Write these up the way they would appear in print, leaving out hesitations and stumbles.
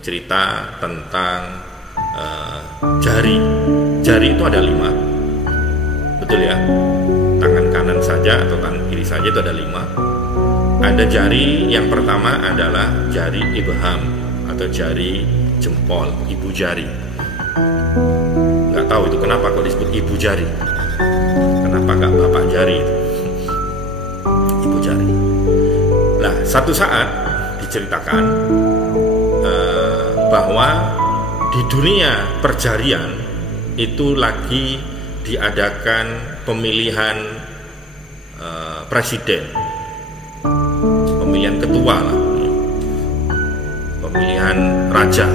cerita tentang jari. Jari itu ada 5, betul ya? Tangan kanan saja atau tangan kiri saja itu ada 5. Ada jari yang pertama adalah jari ibham atau jari jempol, ibu jari. Nggak tahu itu kenapa kok disebut ibu jari. Kenapa nggak bapak jari itu? Ibu jari. Nah, satu saat diceritakan bahwa di dunia perjarian itu lagi diadakan pemilihan presiden, pemilihan ketua lah, pemilihan raja.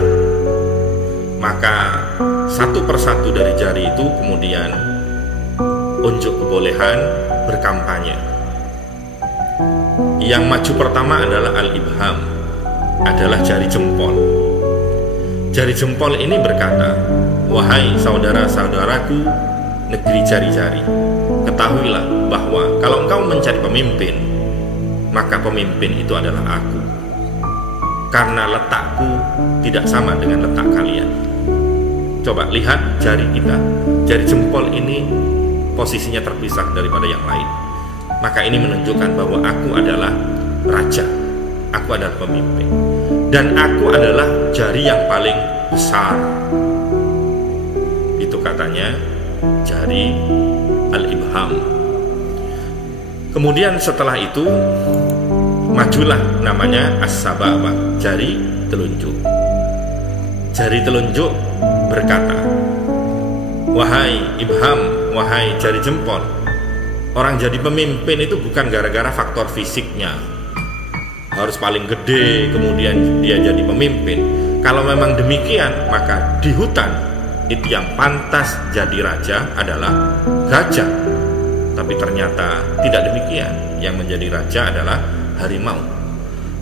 Maka satu persatu dari jari itu kemudian unjuk kebolehan berkampanye. Yang maju pertama adalah al-ibham, adalah jari jempol. Jari jempol ini berkata, "Wahai saudara-saudaraku negeri jari-jari, ketahuilah bahwa kalau engkau mencari pemimpin, maka pemimpin itu adalah aku. Karena letakku tidak sama dengan letak kalian." Coba lihat jari kita, jari jempol ini posisinya terpisah daripada yang lain. Maka ini menunjukkan bahwa aku adalah raja, aku adalah pemimpin, dan aku adalah jari yang paling besar. Itu katanya jari al-ibham. Kemudian setelah itu majulah namanya as-sababah, jari telunjuk. Jari telunjuk berkata, "Wahai ibham, wahai jari jempol, orang jadi pemimpin itu bukan gara-gara faktor fisiknya, harus paling gede kemudian dia jadi pemimpin. Kalau memang demikian, maka di hutan itu yang pantas jadi raja adalah gajah. Tapi ternyata tidak demikian, yang menjadi raja adalah harimau.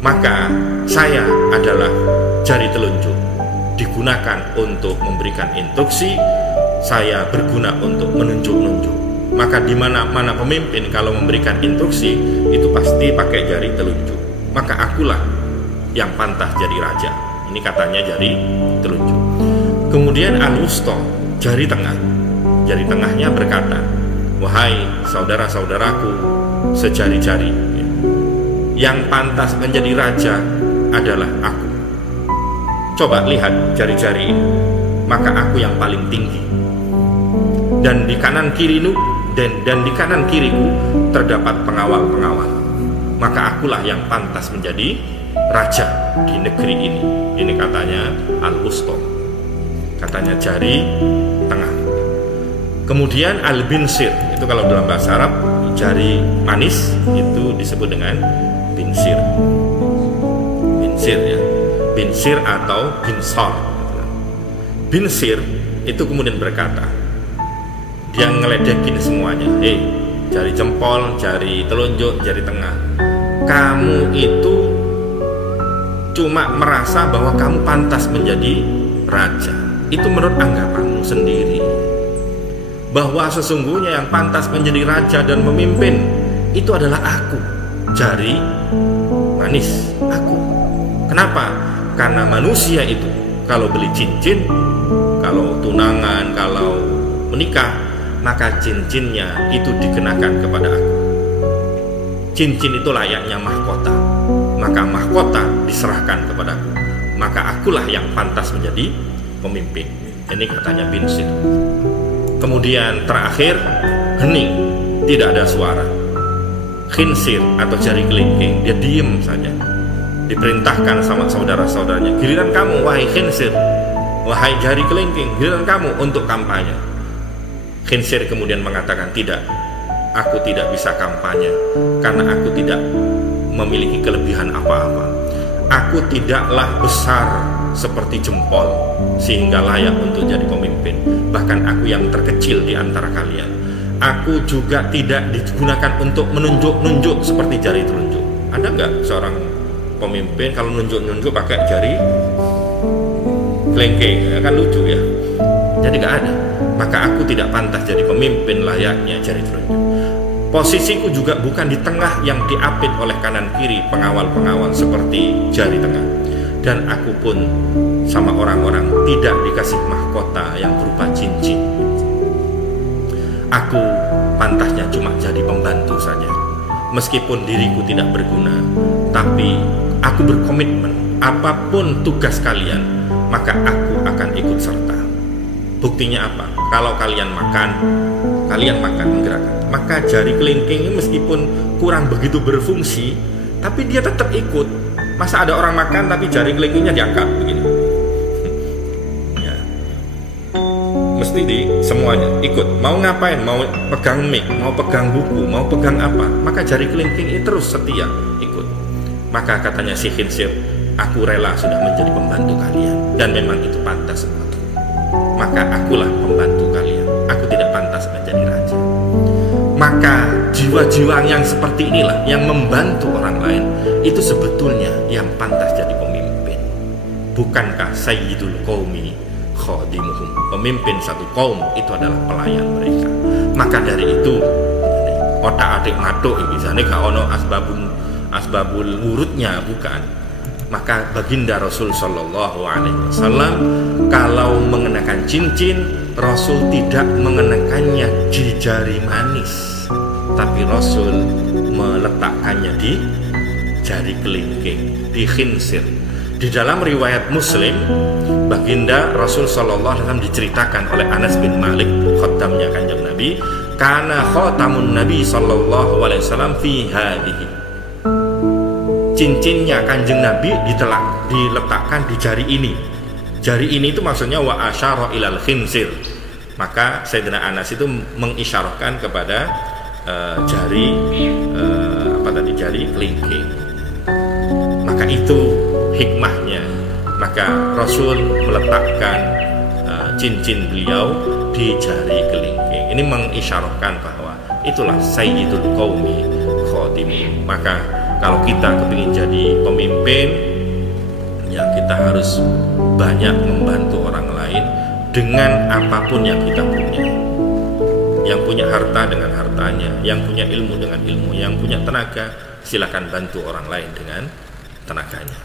Maka saya adalah jari telunjuk, digunakan untuk memberikan instruksi, saya berguna untuk menunjuk-nunjuk. Maka di mana-mana pemimpin kalau memberikan instruksi itu pasti pakai jari telunjuk. Maka akulah yang pantas jadi raja." Ini katanya jari telunjuk. Kemudian al-wusta, jari tengah. Jari tengahnya berkata, "Wahai saudara-saudaraku sejari-jari, yang pantas menjadi raja adalah aku. Coba lihat jari-jari ini, maka aku yang paling tinggi. Dan di kanan kiriku dan di kanan kiriku terdapat pengawal-pengawal. Maka akulah yang pantas menjadi raja di negeri ini." Ini katanya al-wusta, katanya jari tengah. Kemudian al-binsir, itu kalau dalam bahasa Arab jari manis itu disebut dengan binsir. Binsir ya, binsir atau binsar. Binsir itu kemudian berkata, dia ngeledekin semuanya, jari jempol, jari telunjuk, jari tengah, kamu itu cuma merasa bahwa kamu pantas menjadi raja. Itu menurut anggapanmu sendiri. Bahwa sesungguhnya yang pantas menjadi raja dan memimpin itu adalah aku, jari manis, aku. Kenapa? Karena manusia itu kalau beli cincin, kalau tunangan, kalau menikah, maka cincinnya itu dikenakan kepada aku. Cincin itu layaknya mahkota, maka mahkota diserahkan kepadaku. Maka akulah yang pantas menjadi pemimpin. Ini katanya binsir. Kemudian terakhir hening, tidak ada suara. Khinsir atau jari kelingking, dia diem saja. Diperintahkan sama saudara-saudaranya, giliran kamu wahai khinsir, wahai jari kelingking, giliran kamu untuk kampanye. Khinsir kemudian mengatakan, tidak, aku tidak bisa kampanye karena aku tidak memiliki kelebihan apa-apa. Aku tidaklah besar seperti jempol sehingga layak untuk jadi pemimpin. Bahkan aku yang terkecil di antara kalian. Aku juga tidak digunakan untuk menunjuk-nunjuk seperti jari telunjuk. Ada nggak seorang pemimpin kalau nunjuk-nunjuk pakai jari kelingking? Kan lucu ya. Jadi nggak ada. Maka aku tidak pantas jadi pemimpin layaknya jari telunjuk. Posisiku juga bukan di tengah yang diapit oleh kanan kiri pengawal-pengawal seperti jari tengah. Dan aku pun sama orang-orang tidak dikasih mahkota yang berupa cincin. Aku pantasnya cuma jadi pembantu saja. Meskipun diriku tidak berguna, tapi aku berkomitmen apapun tugas kalian, maka aku akan ikut serta. Buktinya apa? Kalau kalian makan menggerakkan. Maka jari kelingking ini meskipun kurang begitu berfungsi, tapi dia tetap ikut. Masa ada orang makan tapi jari kelingkingnya diangkat begini? Ya. Mesti semuanya ikut. Mau ngapain? Mau pegang mic, mau pegang buku, mau pegang apa? Maka jari kelingking itu terus setia ikut. Maka katanya si Khinsir, aku rela sudah menjadi pembantu kalian, dan memang itu pantas buatku. Maka akulah pembantu kalian. Aku tidak pantas menjadi raja. Maka jiwa-jiwa yang seperti inilah yang membantu orang lain, itu sebetulnya yang pantas jadi pemimpin. Bukankah sayyidul qaumi khadimuhum? Pemimpin satu kaum itu adalah pelayan mereka. Maka dari itu otak-atik matuk misalnya gak ono asbabul wurudnya, bukan. Maka baginda Rasul Shallallahu Alaihi Wasallam kalau mengenakan cincin, Rasul tidak mengenakannya di jari manis, tapi Rasul meletakkannya di jari kelingking, di khinsir. Di dalam riwayat Muslim, baginda Rasul Shallallahu Alaihi Wasallam diceritakan oleh Anas bin Malik, khatamnya Kanjeng Nabi, karena khatamun Nabi Shallallahu Alaihi Wasallam fi hadhihi. Cincinnya Kanjeng Nabi diletakkan di jari ini. Jari ini itu maksudnya wa asyara ilal khinsir. Maka Sayyidina Anas itu mengisyarahkan kepada jari kelingking. Maka itu hikmahnya. Maka Rasul meletakkan cincin beliau di jari kelingking. Ini mengisyarahkan bahwa itulah sayyidul qaumi khadimuhum. Maka kalau kita kepingin jadi pemimpin, ya kita harus banyak membantu orang lain dengan apapun yang kita punya. Yang punya harta dengan hartanya, yang punya ilmu dengan ilmu, yang punya tenaga, silakan bantu orang lain dengan tenaganya.